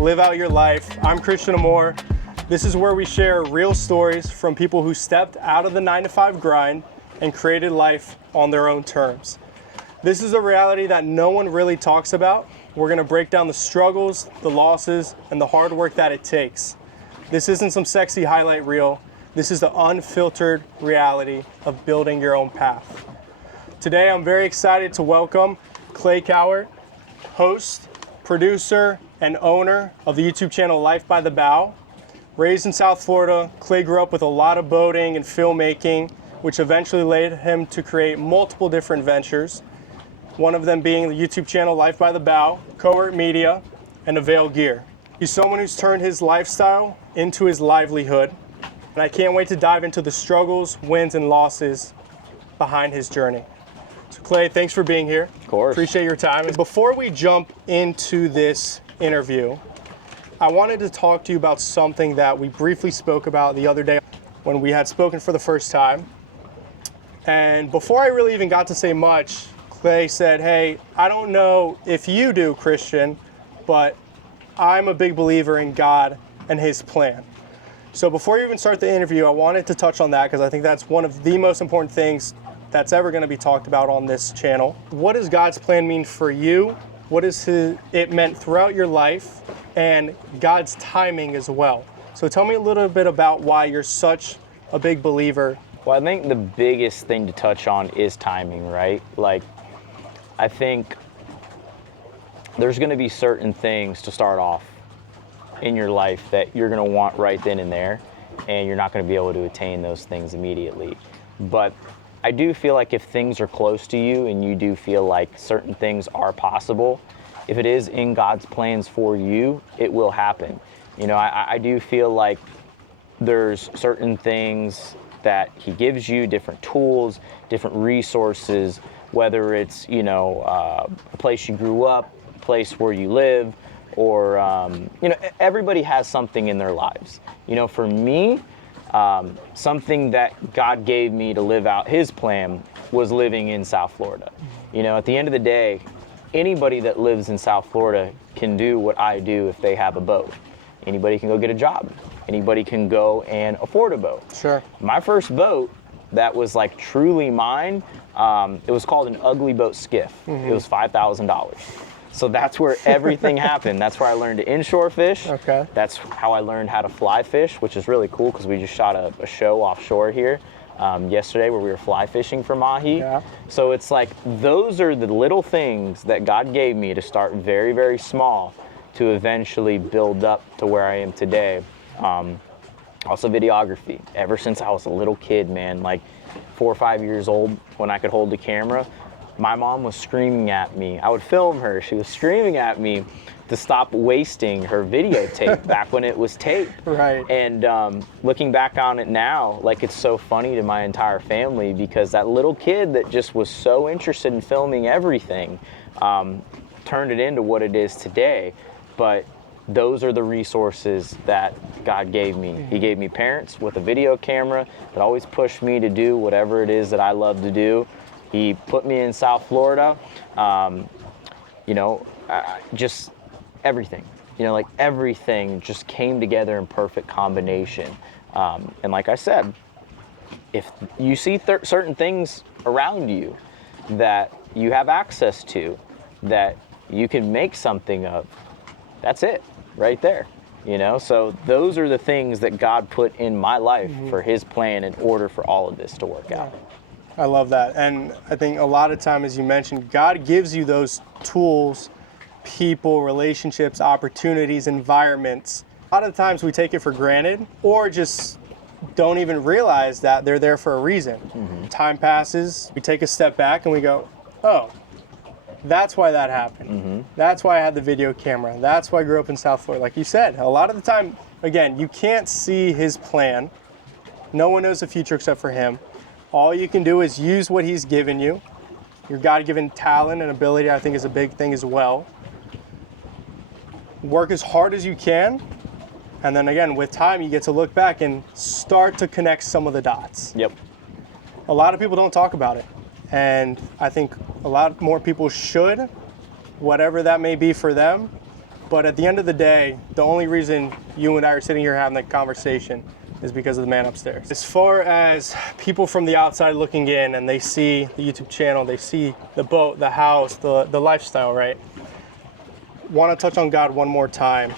live out your life. I'm Christian Amor. This is where we share real stories from people who stepped out of the 9-to-5 grind and created life on their own terms. This is a reality that no one really talks about. We're gonna break down the struggles, the losses, and the hard work that it takes. This isn't some sexy highlight reel. This is the unfiltered reality of building your own path. Today, I'm very excited to welcome Clay Cowart, host, producer, and owner of the YouTube channel Life by the Bow. Raised in South Florida, Clay grew up with a lot of boating and filmmaking, which eventually led him to create multiple different ventures. One of them being the YouTube channel Life by the Bow, Cowart Media, and Avail Gear. He's someone who's turned his lifestyle into his livelihood, and I can't wait to dive into the struggles, wins, and losses behind his journey. So Clay, thanks for being here. Of course. Appreciate your time. And before we jump into this interview, I wanted to talk to you about something that we briefly spoke about the other day when we had spoken for the first time. And before I really even got to say much, Clay said, hey, I don't know if you do, Christian, but I'm a big believer in God and his plan. So before you even start the interview, I wanted to touch on that because I think that's one of the most important things that's ever going to be talked about on this channel. What does God's plan mean for you? What is it meant throughout your life, and God's timing as well? So tell me a little bit about why you're such a big believer. Well, I think the biggest thing to touch on is timing, right? Like, I think there's going to be certain things to start off in your life that you're going to want right then and there, and you're not going to be able to attain those things immediately. But I do feel like if things are close to you and you do feel like certain things are possible, if it is in God's plans for you, it will happen. You know, I do feel like there's certain things that he gives you, different tools, different resources, whether it's, you know, a place you grew up, a place where you live, or, you know, everybody has something in their lives. You know, for me, something that God gave me to live out his plan was living in South Florida. You know, at the end of the day, anybody that lives in South Florida can do what I do if they have a boat. Anybody can go get a job. Anybody can go and afford a boat. Sure. My first boat that was like truly mine, it was called an ugly boat skiff. Mm-hmm. It was $5,000. So that's where everything happened. That's where I learned to inshore fish. Okay. That's how I learned how to fly fish, which is really cool because we just shot a show offshore here yesterday where we were fly fishing for mahi. Yeah. So it's like those are the little things that God gave me to start very, very small to eventually build up to where I am today. Also videography. Ever since I was a little kid, man, like 4 or 5 years old when I could hold the camera, my mom was screaming at me. I would film her. She was screaming at me to stop wasting her videotape back when it was tape. Right. And looking back on it now, like it's so funny to my entire family because that little kid that just was so interested in filming everything turned it into what it is today. But those are the resources that God gave me. Mm-hmm. He gave me parents with a video camera that always pushed me to do whatever it is that I love to do. He put me in South Florida, you know, just everything, you know, like everything just came together in perfect combination. And like I said, if you see certain things around you that you have access to, that you can make something of, that's it right there, you know? So those are the things that God put in my life for his plan in order for all of this to work out. I love that. And I think a lot of time, as you mentioned, God gives you those tools, people, relationships, opportunities, environments. A lot of times we take it for granted or just don't even realize that they're there for a reason. Mm-hmm. Time passes, we take a step back and we go, oh, that's why that happened. Mm-hmm. That's why I had the video camera. That's why I grew up in South Florida. Like you said, a lot of the time, again, you can't see his plan. No one knows the future except for him. All you can do is use what he's given you. Your God-given talent and ability, I think, is a big thing as well. Work as hard as you can. And then again, with time, you get to look back and start to connect some of the dots. Yep. A lot of people don't talk about it. And I think a lot more people should, whatever that may be for them. But at the end of the day, the only reason you and I are sitting here having that conversation is because of the man upstairs. As far as people from the outside looking in and they see the YouTube channel, they see the boat, the house, the lifestyle, right? Want to touch on God one more time.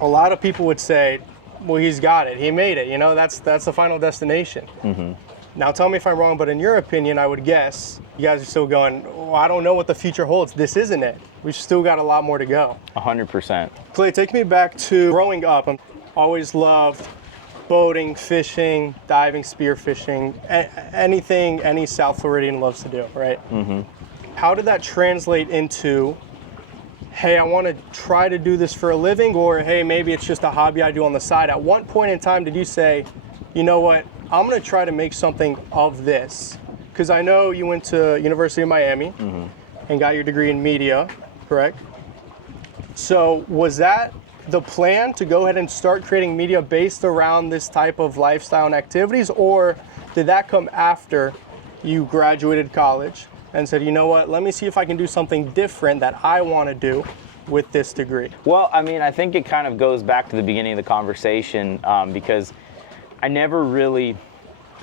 A lot of people would say, well, he's got it, he made it, you know, that's the final destination. Mm-hmm. Now tell me if I'm wrong, but in your opinion, I would guess you guys are still going, oh, I don't know what the future holds. This isn't it. We've still got a lot more to go. 100%. Clay, take me back to growing up. I always loved boating, fishing, diving, spearfishing, anything any South Floridian loves to do, right? Mm-hmm. How did that translate into, hey, I want to try to do this for a living, or hey, maybe it's just a hobby I do on the side? At what point in time did you say, you know what, I'm going to try to make something of this? Because I know you went to University of Miami mm-hmm. and got your degree in media, correct? So was that the plan to go ahead and start creating media based around this type of lifestyle and activities, or did that come after you graduated college and said, you know what, let me see if I can do something different that I want to do with this degree? Well, I mean, I think it kind of goes back to the beginning of the conversation because I never really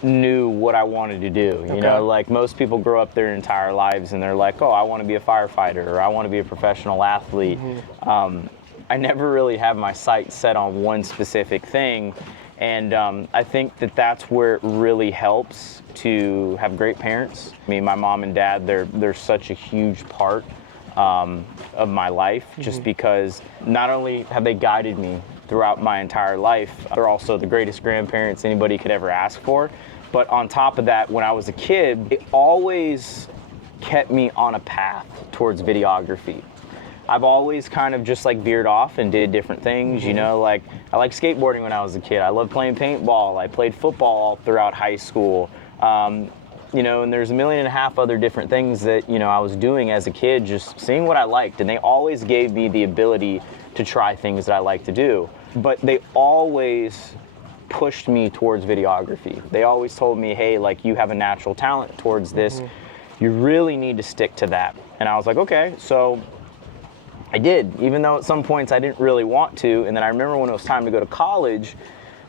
knew what I wanted to do. You know, like most people grow up their entire lives and they're like, oh, I want to be a firefighter, or I want to be a professional athlete. Mm-hmm. I never really have my sights set on one specific thing. And I think that that's where it really helps to have great parents. I mean, my mom and dad, they're such a huge part of my life, mm-hmm. just because not only have they guided me throughout my entire life, they're also the greatest grandparents anybody could ever ask for. But on top of that, when I was a kid, it always kept me on a path towards videography. I've always kind of just like veered off and did different things, mm-hmm. you know, like I liked skateboarding when I was a kid. I loved playing paintball. I played football all throughout high school. You know, and there's 1.5 million other different things that, you know, I was doing as a kid, just seeing what I liked. And they always gave me the ability to try things that I like to do. But they always pushed me towards videography. They always told me, hey, like, you have a natural talent towards this. Mm-hmm. You really need to stick to that. And I was like, okay, so I did, even though at some points I didn't really want to. And then I remember when it was time to go to college,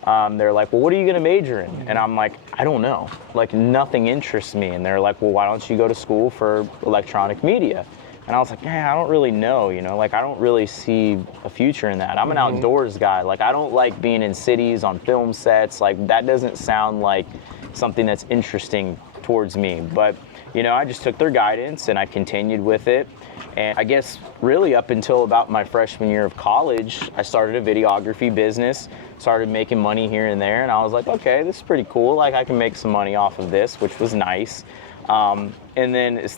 they're like, well, what are you going to major in? And I'm like, I don't know. Like, nothing interests me. And they're like, well, why don't you go to school for electronic media? And I was like, I don't really know, you know, like, I don't really see a future in that. I'm an outdoors guy. Like, I don't like being in cities on film sets. Like, that doesn't sound like something that's interesting towards me. But, you know, I just took their guidance and I continued with it. And I guess really up until about my freshman year of college, I started a videography business, started making money here and there. And I was like, okay, this is pretty cool. Like, I can make some money off of this, which was nice. And then as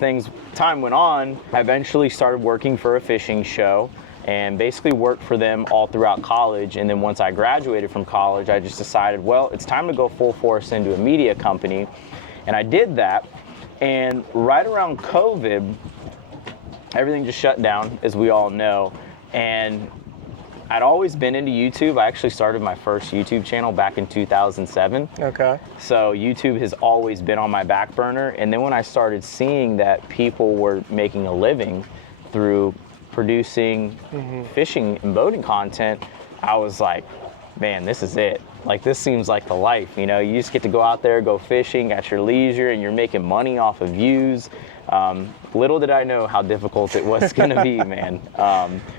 time went on, I eventually started working for a fishing show and basically worked for them all throughout college. And then once I graduated from college, I just decided, well, it's time to go full force into a media company. And I did that. And right around COVID, everything just shut down, as we all know. And I'd always been into YouTube. I actually started my first YouTube channel back in 2007. Okay. So YouTube has always been on my back burner. And then when I started seeing that people were making a living through producing fishing and boating content, I was like, man, this is it. Like, this seems like the life, you know? You just get to go out there, go fishing at your leisure, and you're making money off of views. Little did I know how difficult it was going to be, man.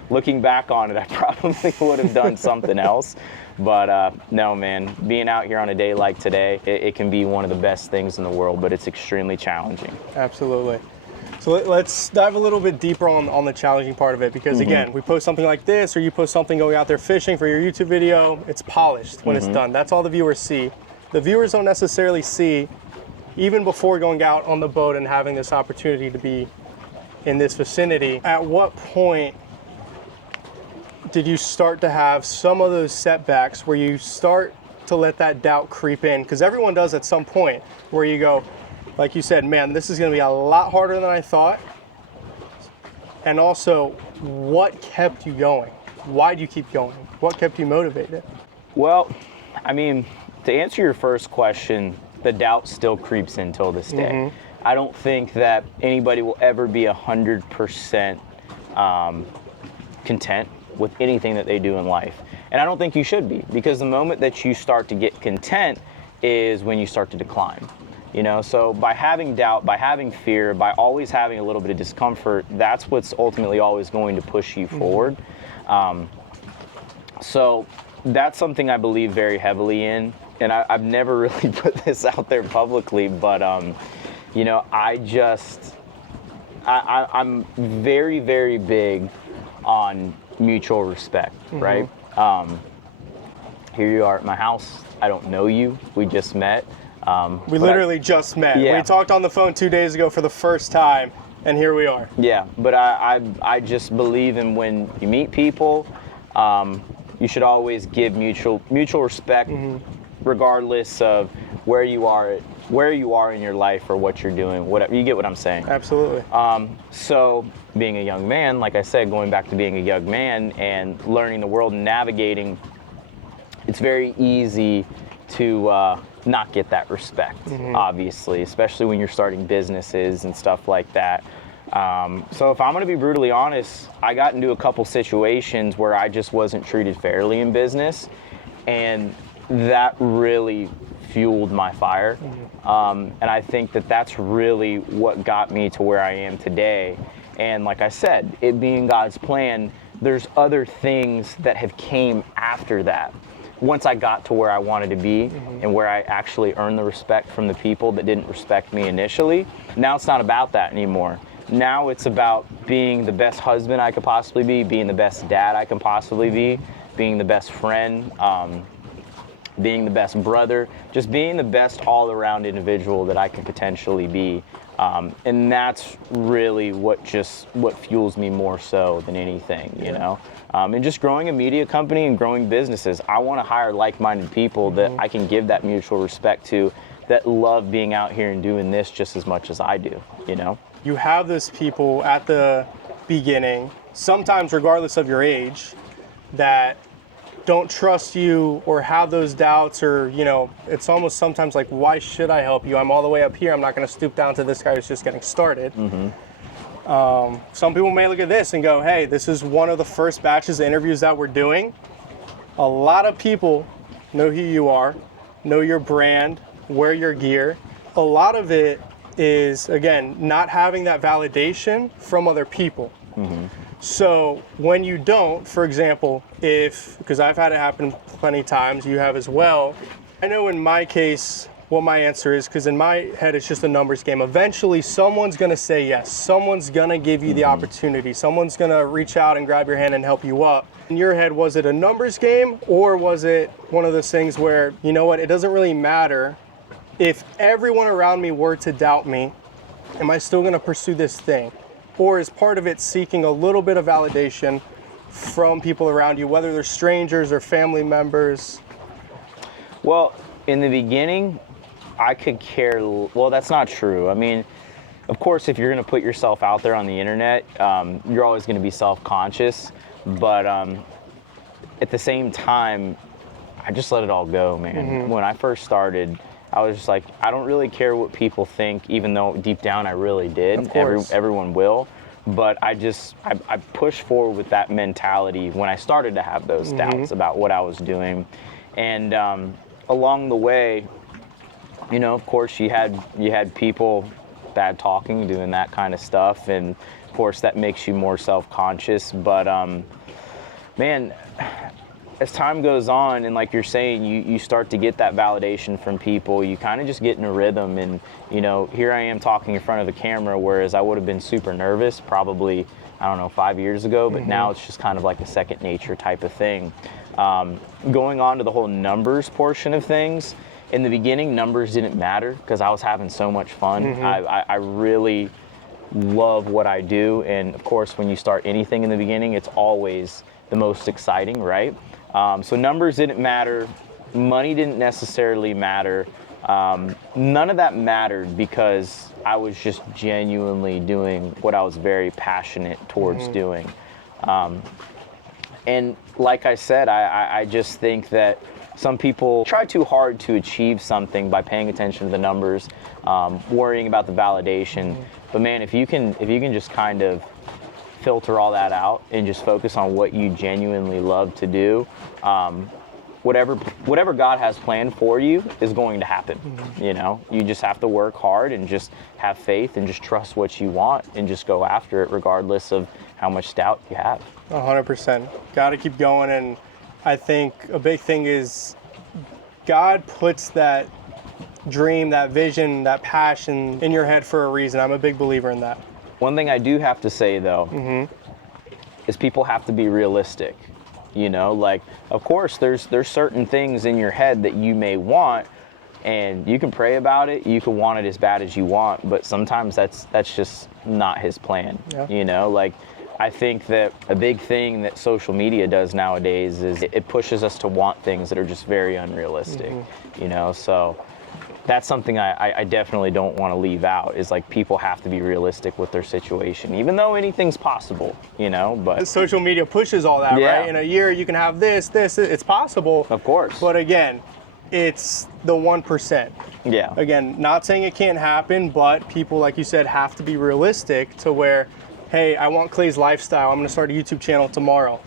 Looking back on it, I probably would have done something else. But no, man, being out here on a day like today, it can be one of the best things in the world, but it's extremely challenging. Absolutely. So let's dive a little bit deeper on the challenging part of it, because again, we post something like this, or you post something going out there fishing for your YouTube video, it's polished when it's done. That's all the viewers see. The viewers don't necessarily see, even before going out on the boat and having this opportunity to be in this vicinity, at what point did you start to have some of those setbacks where you start to let that doubt creep in? Because everyone does at some point, where you go, like you said, man, this is going to be a lot harder than I thought. And also, what kept you going? Why do you keep going? What kept you motivated? Well, I mean, to answer your first question, the doubt still creeps in till this day. I don't think that anybody will ever be 100% content with anything that they do in life. And I don't think you should be, because the moment that you start to get content is when you start to decline. You know, so by having doubt, by having fear, by always having a little bit of discomfort, that's what's ultimately always going to push you forward. So that's something I believe very heavily in, and I've never really put this out there publicly, but you know, I'm very, very big on mutual respect, right? Here you are at my house. I don't know you. We just met. We literally just met. Yeah. We talked on the phone 2 days ago for the first time, and here we are. Yeah, but I just believe in when you meet people, you should always give mutual respect, regardless of where you are in your life or what you're doing. Whatever, you get what I'm saying. Absolutely. So being a young man, like I said, going back to being a young man and learning the world and navigating, it's very easy to not get that respect, obviously, especially when you're starting businesses and stuff like that. So if I'm going to be brutally honest, I got into a couple situations where I just wasn't treated fairly in business, and that really fueled my fire. And I think that that's really what got me to where I am today. And like I said, it being God's plan, there's other things that have came after that. Once I got to where I wanted to be and where I actually earned the respect from the people that didn't respect me initially, now it's not about that anymore. Now it's about being the best husband I could possibly be, being the best dad I can possibly be, being the best friend, being the best brother, just being the best all-around individual that I can potentially be. And that's really what fuels me more so than anything, you know? And just growing a media company and growing businesses, I want to hire like-minded people that I can give that mutual respect to, that love being out here and doing this just as much as I do, you know? You have those people at the beginning, sometimes regardless of your age, that don't trust you or have those doubts, or, you know, it's almost sometimes like, why should I help you? I'm all the way up here. I'm not going to stoop down to this guy who's just getting started. Some people may look at this and go, hey, this is one of the first batches of interviews that we're doing. A lot of people know who you are, know your brand, wear your gear. A lot of it is, again, not having that validation from other people. So when you don't, for example, because I've had it happen plenty of times, you have as well. I know in my case what my answer is, because in my head it's just a numbers game. Eventually someone's going to say yes. Someone's going to give you the opportunity. Someone's going to reach out and grab your hand and help you up. In your head, was it a numbers game, or was it one of those things where, you know what, it doesn't really matter if everyone around me were to doubt me, am I still going to pursue this thing? Or is part of it seeking a little bit of validation from people around you, whether they're strangers or family members? Well, in the beginning, I could care. Well, that's not true. I mean, of course, if you're going to put yourself out there on the internet, you're always going to be self-conscious. But at the same time, I just let it all go, man. When I first started, I was just like, I don't really care what people think, even though deep down I really did. Of course. Everyone will. But I pushed forward with that mentality when I started to have those doubts about what I was doing. And along the way, you know, of course, you had people bad talking, doing that kind of stuff. And of course, that makes you more self-conscious. But man, as time goes on, and like you're saying, you start to get that validation from people. You kind of just get in a rhythm, and you know, here I am talking in front of a camera, whereas I would have been super nervous probably, I don't know, 5 years ago, but now it's just kind of like a second nature type of thing. Going on to the whole numbers portion of things, in the beginning, numbers didn't matter because I was having so much fun. I really love what I do, and of course, when you start anything in the beginning, it's always the most exciting, right? So numbers didn't matter, money didn't necessarily matter. None of that mattered because I was just genuinely doing what I was very passionate towards doing. And like I said, I just think that some people try too hard to achieve something by paying attention to the numbers, worrying about the validation. But man, if you can just kind of filter all that out and just focus on what you genuinely love to do, whatever God has planned for you is going to happen. You know, you just have to work hard and just have faith and just trust what you want and just go after it regardless of how much doubt you have. 100%. Got to keep going. And I think a big thing is God puts that dream, that vision, that passion in your head for a reason. I'm a big believer in that. One thing I do have to say though, is people have to be realistic. You know, like, of course, there's certain things in your head that you may want, and you can pray about it. You can want it as bad as you want, but sometimes that's just not His plan. Yeah. You know, like, I think that a big thing that social media does nowadays is it pushes us to want things that are just very unrealistic. You know, so that's something I definitely don't want to leave out, is like, people have to be realistic with their situation, even though anything's possible, you know. But social media pushes all that, right? In a year you can have this, it's possible. Of course. But again, it's the 1%. Yeah. Again, not saying it can't happen, but people, like you said, have to be realistic to where, hey, I want Clay's lifestyle. I'm going to start a YouTube channel tomorrow.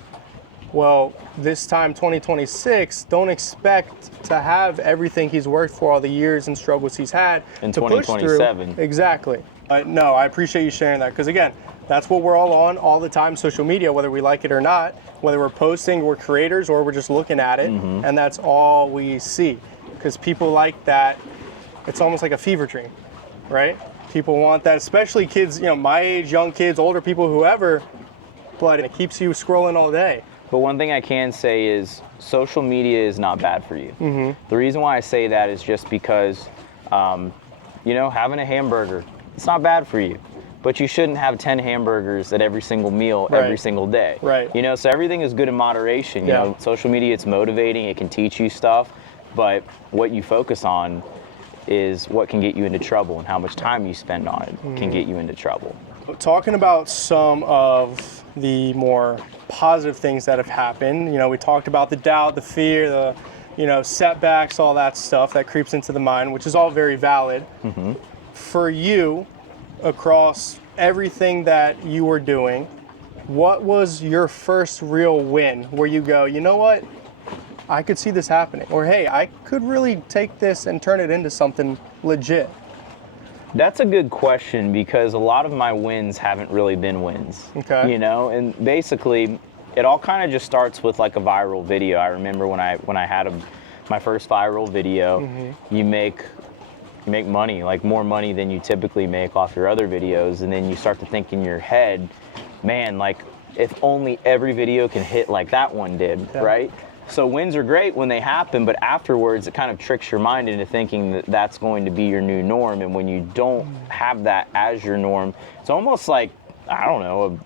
Well, this time, 2026, don't expect to have everything he's worked for, all the years and struggles he's had in to 2027. Push through. Exactly. No, I appreciate you sharing that, because again, that's what we're all on all the time, social media, whether we like it or not, whether we're posting, we're creators, or we're just looking at it, and that's all we see. Because people like that, it's almost like a fever dream, right? People want that, especially kids, you know, my age, young kids, older people, whoever, but it keeps you scrolling all day. But one thing I can say is social media is not bad for you. The reason why I say that is just because, you know, having a hamburger, it's not bad for you. But you shouldn't have 10 hamburgers at every single meal every single day. Right. You know, so everything is good in moderation. You know, social media, it's motivating, it can teach you stuff, but what you focus on is what can get you into trouble, and how much time you spend on it can get you into trouble. Talking about some of the more positive things that have happened, you know, we talked about the doubt, the fear, the, you know, setbacks, all that stuff that creeps into the mind, which is all very valid. For you, across everything that you were doing, what was your first real win where you go, you know what, I could see this happening, or hey, I could really take this and turn it into something legit? That's a good question, because a lot of my wins haven't really been wins. Okay. You know, and basically it all kind of just starts with like a viral video. I remember when I had my first viral video, you make money, like more money than you typically make off your other videos, and then you start to think in your head, man, like, if only every video can hit like that one did, right? So wins are great when they happen, but afterwards it kind of tricks your mind into thinking that that's going to be your new norm. And when you don't have that as your norm, it's almost like, I don't know,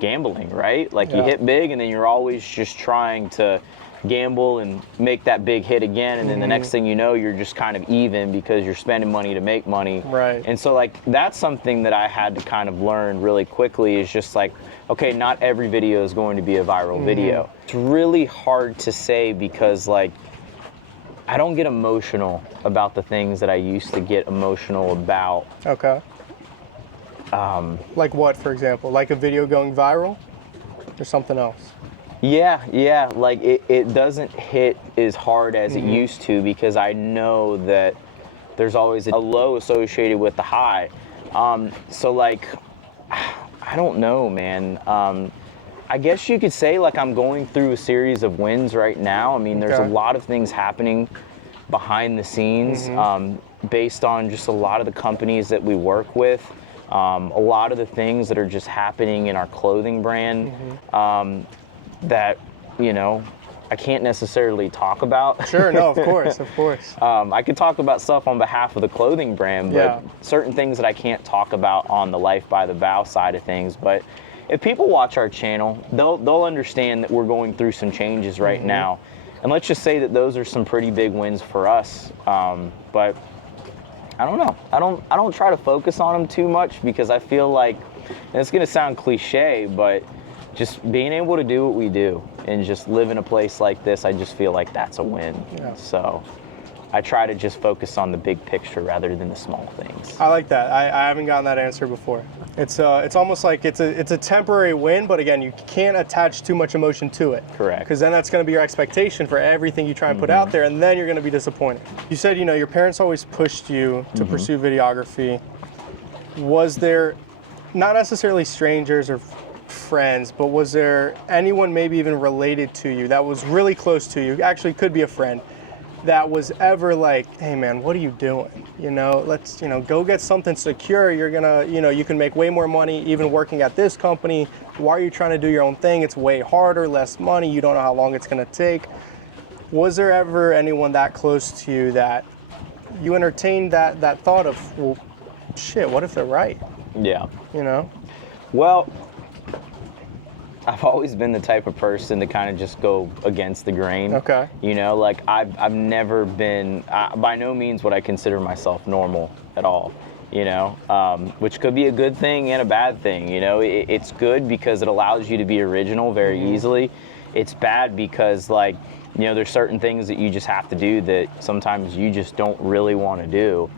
gambling, right? Like you hit big and then you're always just trying to gamble and make that big hit again, and then the next thing you know, you're just kind of even because you're spending money to make money. Right. And so like, that's something that I had to kind of learn really quickly, is just like, okay, not every video is going to be a viral video. It's really hard to say, because like, I don't get emotional about the things that I used to get emotional about. Okay. Like what, for example? Like a video going viral or something else? Yeah, like it doesn't hit as hard as it used to, because I know that there's always a low associated with the high. So like, I don't know, man. I guess you could say like I'm going through a series of wins right now. I mean, there's a lot of things happening behind the scenes, based on just a lot of the companies that we work with, a lot of the things that are just happening in our clothing brand, that, you know, I can't necessarily talk about. Sure, no, of course. I could talk about stuff on behalf of the clothing brand, but certain things that I can't talk about on the Life by the Bow side of things. But if people watch our channel, they'll understand that we're going through some changes right now. And let's just say that those are some pretty big wins for us. But I don't know. I don't try to focus on them too much, because I feel like, and it's gonna sound cliche, but just being able to do what we do and just live in a place like this, I just feel like that's a win. So I try to just focus on the big picture rather than the small things. I like that. I haven't gotten that answer before. It's almost like it's a temporary win, but again, you can't attach too much emotion to it. Correct. Because then that's going to be your expectation for everything you try and put out there, and then you're going to be disappointed. You said, you know, your parents always pushed you to pursue videography. Was there, not necessarily strangers or friends, but was there anyone maybe even related to you that was really close to you, actually could be a friend, that was ever like, hey man, what are you doing? You know, let's, you know, go get something secure. You're gonna, you know, you can make way more money even working at this company. Why are you trying to do your own thing? It's way harder, less money. You don't know how long it's gonna take. Was there ever anyone that close to you that you entertained that thought of, well, shit, what if they're right? Yeah. You know? Well, I've always been the type of person to kind of just go against the grain. Okay. You know, like I've never been, by no means would I consider myself normal at all, you know, which could be a good thing and a bad thing. You know, it's good because it allows you to be original very easily. It's bad because, like, you know, there's certain things that you just have to do that sometimes you just don't really want to do.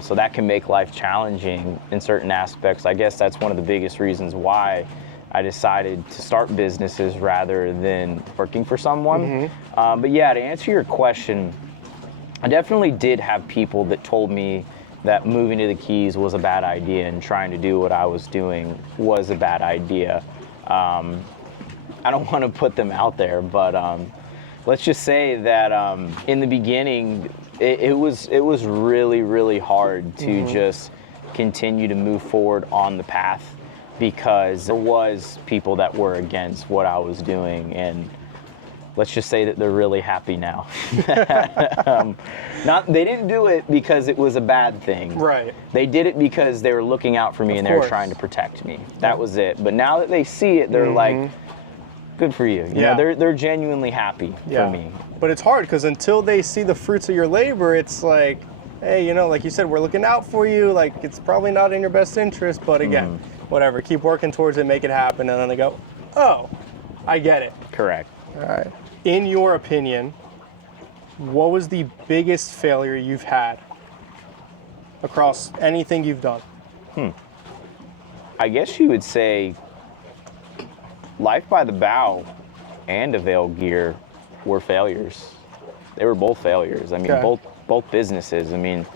So that can make life challenging in certain aspects. I guess that's one of the biggest reasons why I decided to start businesses rather than working for someone. But yeah, to answer your question, I definitely did have people that told me that moving to the Keys was a bad idea and trying to do what I was doing was a bad idea. I don't want to put them out there, but let's just say that in the beginning, it was really, really hard to just continue to move forward on the path, because there was people that were against what I was doing, and let's just say that they're really happy now. They didn't do it because it was a bad thing. Right. They did it because they were looking out for me and they were trying to protect me. That was it. But now that they see it, they're like, good for you. You know, they're genuinely happy for me. But it's hard because until they see the fruits of your labor, it's like, hey, you know, like you said, we're looking out for you. Like, it's probably not in your best interest, but again, whatever, keep working towards it, make it happen. And then they go, oh, I get it. Correct. All right. In your opinion, what was the biggest failure you've had across anything you've done? I guess you would say Life by the Bow and Avail Gear were failures. They were both failures. I mean, both businesses. I mean,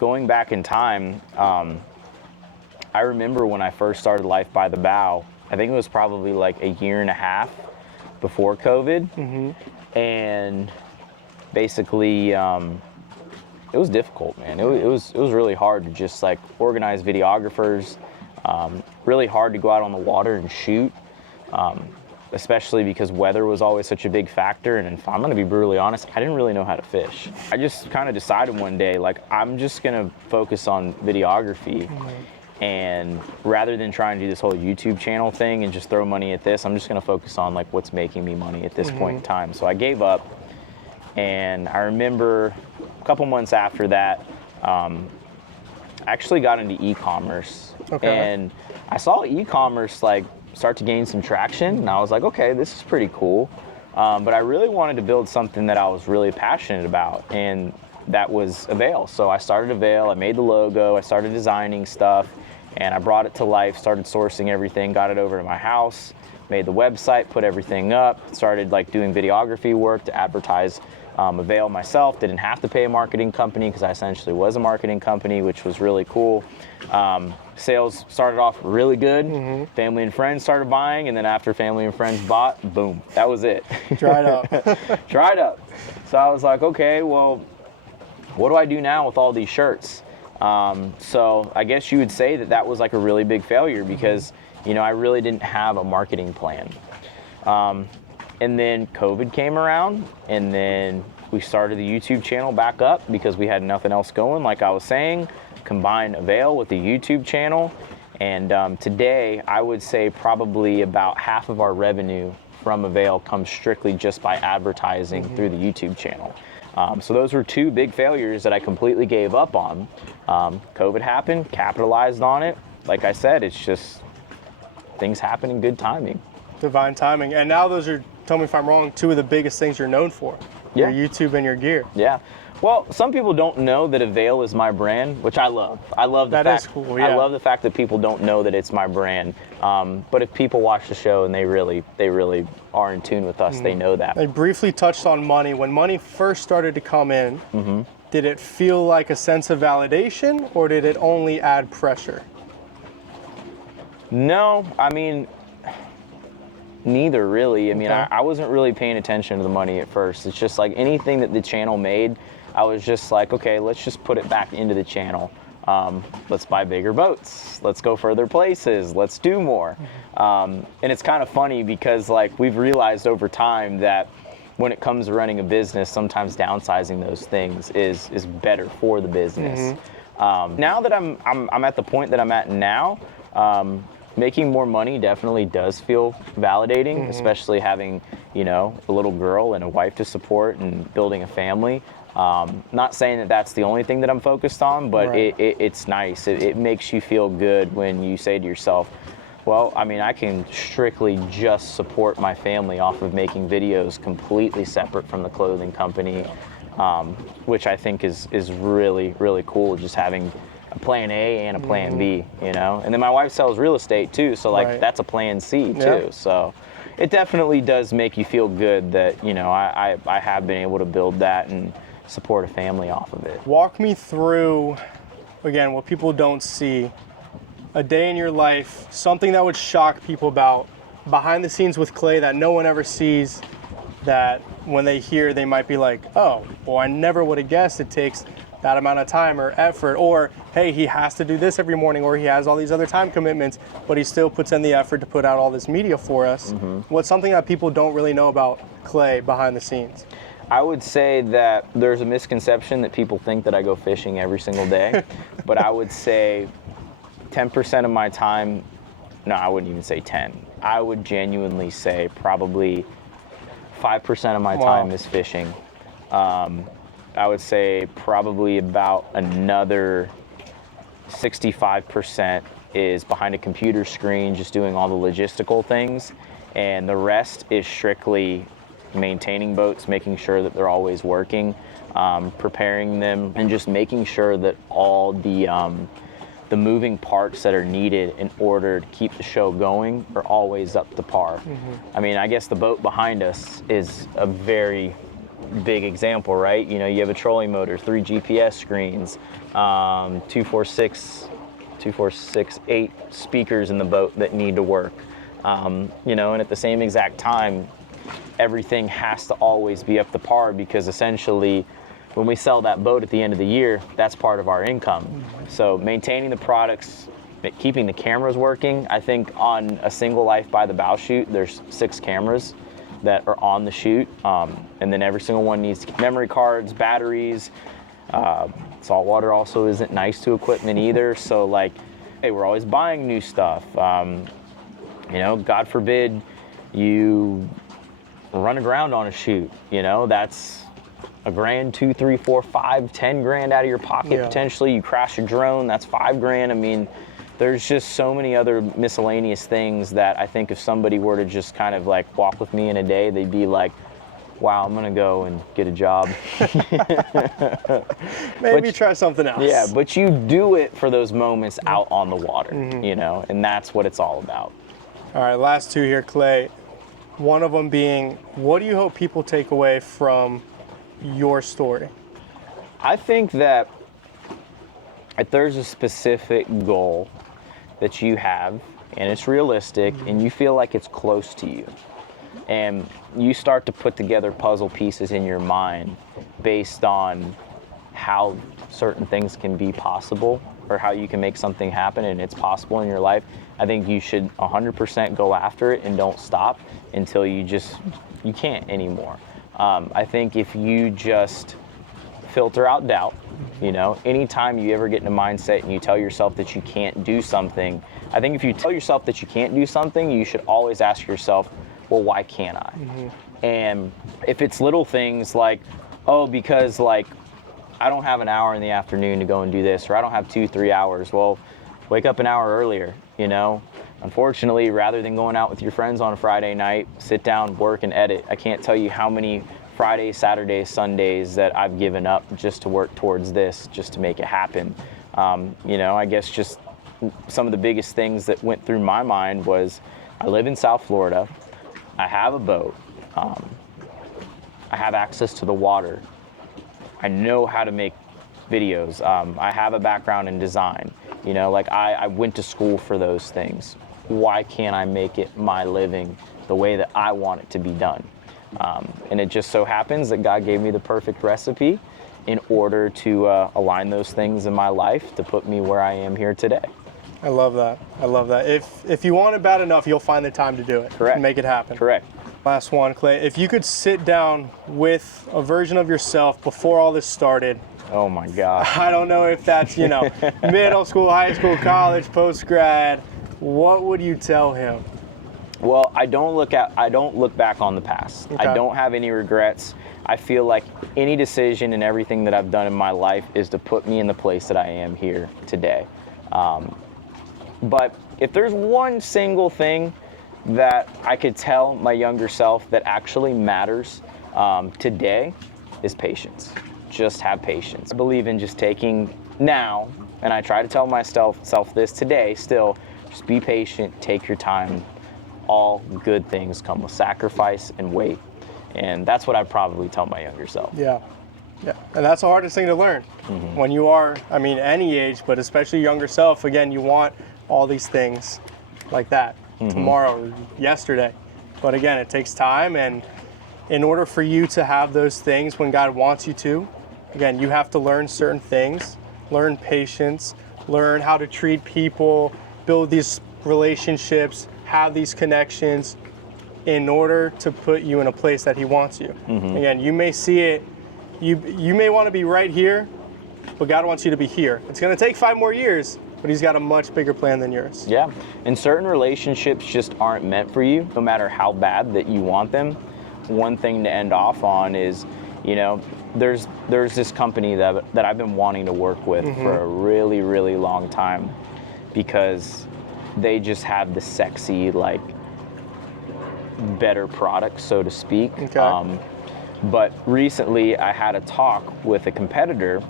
going back in time, I remember when I first started Life by the Bow, I think it was probably like a year and a half before COVID. And basically, it was difficult, man. It was really hard to just like organize videographers, really hard to go out on the water and shoot. Especially because weather was always such a big factor, and if I'm gonna be brutally honest, I didn't really know how to fish. I just kind of decided one day, like, I'm just gonna focus on videography, and rather than trying to do this whole YouTube channel thing and just throw money at this, I'm just gonna focus on like what's making me money at this point in time. So I gave up, and I remember a couple months after that, I actually got into e-commerce, and I saw e-commerce like start to gain some traction, and I was like, okay, this is pretty cool. But I really wanted to build something that I was really passionate about, and that was Avail. So I started Avail, I made the logo, I started designing stuff, and I brought it to life, started sourcing everything, got it over to my house, made the website, put everything up, started like doing videography work to advertise Avail myself. Didn't have to pay a marketing company because I essentially was a marketing company, which was really cool. Sales started off really good. Family and friends started buying, and then after family and friends bought, boom, that was it. Dried up. Dried up. So I was like, okay, well, what do I do now with all these shirts? So I guess you would say that that was like a really big failure because, you know, I really didn't have a marketing plan. And then COVID came around, and then we started the YouTube channel back up because we had nothing else going. Like I was saying, combined Avail with the YouTube channel. And today, I would say probably about half of our revenue from Avail comes strictly just by advertising through the YouTube channel. So those were two big failures that I completely gave up on. COVID happened, capitalized on it. Like I said, it's just things happen in good timing. Divine timing. And now those are, tell me if I'm wrong, two of the biggest things you're known for. Yeah. Your YouTube and your gear. Yeah. Well, some people don't know that Avail is my brand, which I love. I love the fact. That is cool, yeah. I love the fact that people don't know that it's my brand. But if people watch the show and they really are in tune with us, they know that. I briefly touched on money. When money first started to come in, did it feel like a sense of validation, or did it only add pressure? No, I mean, neither really. I mean, Okay. I wasn't really paying attention to the money at first. It's just like anything that the channel made, I was just like, okay, let's just put it back into the channel. Let's buy bigger boats. Let's go further places. Let's do more. And it's kind of funny because like we've realized over time that when it comes to running a business, sometimes downsizing those things is better for the business. Now that I'm at the point that I'm at now, making more money definitely does feel validating, especially having, you know, a little girl and a wife to support and building a family. Not saying that that's the only thing that I'm focused on, but Right. it's nice. It makes you feel good when you say to yourself, well, I mean, I can strictly just support my family off of making videos completely separate from the clothing company, which I think is really, really cool, just having a plan A and a plan B, you know? And then my wife sells real estate too, so like Right. that's a plan C too. Yep. So it definitely does make you feel good that, you know, I have been able to build that and support a family off of it. Walk me through, again, what people don't see, a day in your life, something that would shock people about behind the scenes with Clay that no one ever sees, that when they hear, they might be like, oh, well, I never would have guessed it takes that amount of time or effort, or hey, he has to do this every morning, or he has all these other time commitments, but he still puts in the effort to put out all this media for us. What's something that people don't really know about Clay behind the scenes? I would say that there's a misconception that people think that I go fishing every single day, but I would say 10% of my time, no, I wouldn't even say 10. I would genuinely say probably 5% of my time is fishing. I would say probably about another 65% is behind a computer screen, just doing all the logistical things. And the rest is strictly maintaining boats, making sure that they're always working, preparing them, and just making sure that all the moving parts that are needed in order to keep the show going are always up to par. I mean, I guess the boat behind us is a very big example, right? You know, you have a trolling motor, 3 GPS screens, 8 speakers in the boat that need to work. You know, and at the same exact time, everything has to always be up to par, because essentially when we sell that boat at the end of the year, that's part of our income. So maintaining the products, keeping the cameras working. I think on a single Life by the Bow shoot, there's 6 cameras that are on the shoot. And then every single one needs memory cards, batteries. Saltwater also isn't nice to equipment either. So like, hey, we're always buying new stuff. You know, God forbid you run aground on a shoot, you know, that's $1,000, $2,000, $3,000, $4,000, $5,000, $10,000 out of your pocket potentially. You crash a drone, that's $5,000. I mean, there's just so many other miscellaneous things that I think if somebody were to just kind of like walk with me in a day, they'd be like, wow, I'm gonna go and get a job. Maybe try something else. Yeah, but you do it for those moments out on the water, you know, and that's what it's all about. All right, last 2 here, Clay. One of them being, what do you hope people take away from your story? I think that if there's a specific goal that you have and it's realistic and you feel like it's close to you, and you start to put together puzzle pieces in your mind based on how certain things can be possible or how you can make something happen and it's possible in your life, I think you should 100% go after it and don't stop until you can't anymore. I think if you just filter out doubt, you know, anytime you ever get in a mindset and you tell yourself that you can't do something, I think if you tell yourself that you can't do something, you should always ask yourself, well, why can't I? And if it's little things like, oh, because like I don't have an hour in the afternoon to go and do this, or I don't have 2-3 hours, well, wake up an hour earlier, you know? Unfortunately, rather than going out with your friends on a Friday night, sit down, work, and edit. I can't tell you how many Fridays, Saturdays, Sundays that I've given up just to work towards this, just to make it happen. I guess just some of the biggest things that went through my mind was, I live in South Florida, I have a boat, I have access to the water, I know how to make videos, I have a background in design, I went to school for those things. Why can't I make it my living the way that I want it to be done? And it just so happens that God gave me the perfect recipe in order to align those things in my life to put me where I am here today. I love that. I love that. If you want it bad enough, you'll find the time to do it. Correct. And make it happen. Correct. Last one, Clay. If you could sit down with a version of yourself before all this started. Oh my God. I don't know if that's, middle school, high school, college, post-grad. What would you tell him? Well, I don't look back on the past. Okay. I don't have any regrets. I feel like any decision and everything that I've done in my life is to put me in the place that I am here today. But if there's one single thing that I could tell my younger self that actually matters today, is patience. Just have patience. I believe in just taking now, and I try to tell myself this today still, just be patient, take your time. All good things come with sacrifice and wait. And that's what I'd probably tell my younger self. Yeah. And that's the hardest thing to learn. Mm-hmm. When you are, any age, but especially younger self, again, you want all these things like that, tomorrow, yesterday. But again, it takes time, and in order for you to have those things when God wants you to, again, you have to learn certain things, learn patience, learn how to treat people, build these relationships, have these connections in order to put you in a place that he wants you. Mm-hmm. Again, you may see it, you may want to be right here, but God wants you to be here. It's going to take 5 more years, but he's got a much bigger plan than yours. Yeah, and certain relationships just aren't meant for you, no matter how bad that you want them. One thing to end off on is, there's this company that I've been wanting to work with for a really, really long time, because they just have the sexy, better product, so to speak. Okay. But recently I had a talk with a competitor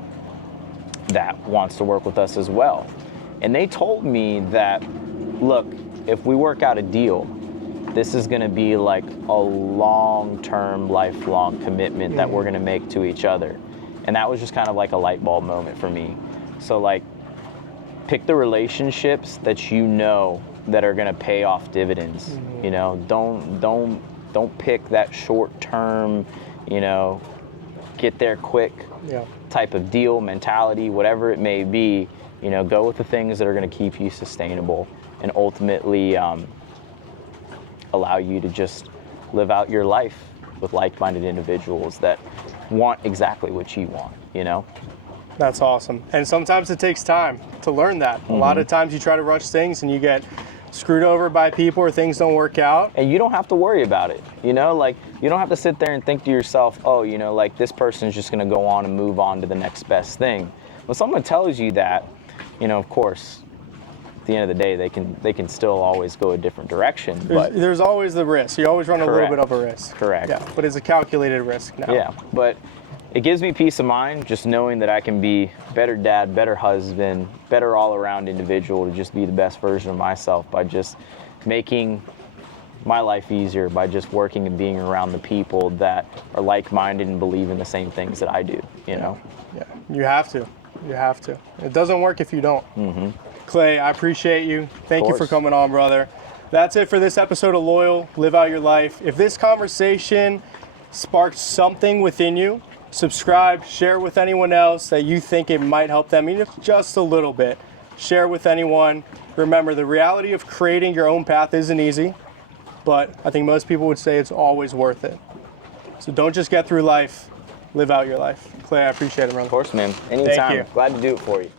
that wants to work with us as well. And they told me that, look, if we work out a deal, this is going to be a long-term, lifelong commitment that we're going to make to each other. And that was just kind of like a light bulb moment for me. So pick the relationships that that are going to pay off dividends. Don't pick that short-term, get there quick type of deal, mentality, whatever it may be. Go with the things that are going to keep you sustainable and ultimately allow you to just live out your life with like-minded individuals that want exactly what you want, That's awesome. And sometimes it takes time to learn that. A lot of times you try to rush things and you get screwed over by people or things don't work out. And you don't have to worry about it, you don't have to sit there and think to yourself, oh, this person's just going to go on and move on to the next best thing. When someone tells you that, of course, at the end of the day, they can still always go a different direction. But there's always the risk. You always run a little bit of a risk. Correct. Yeah, but it's a calculated risk now. Yeah, but it gives me peace of mind just knowing that I can be better dad, better husband, better all-around individual to just be the best version of myself by just making my life easier, by just working and being around the people that are like-minded and believe in the same things that I do, Yeah, you have to. It doesn't work if you don't. Mm-hmm. Clay, I appreciate you. Thank you for coming on, brother. That's it for this episode of LOYL, Live Out Your Life. If this conversation sparked something within you, subscribe, share with anyone else that you think it might help them, even if just a little bit. Share with anyone. Remember, the reality of creating your own path isn't easy, but I think most people would say it's always worth it. So don't just get through life, live out your life. Clay, I appreciate it, brother. Of course, man. Anytime. Thank you. Glad to do it for you.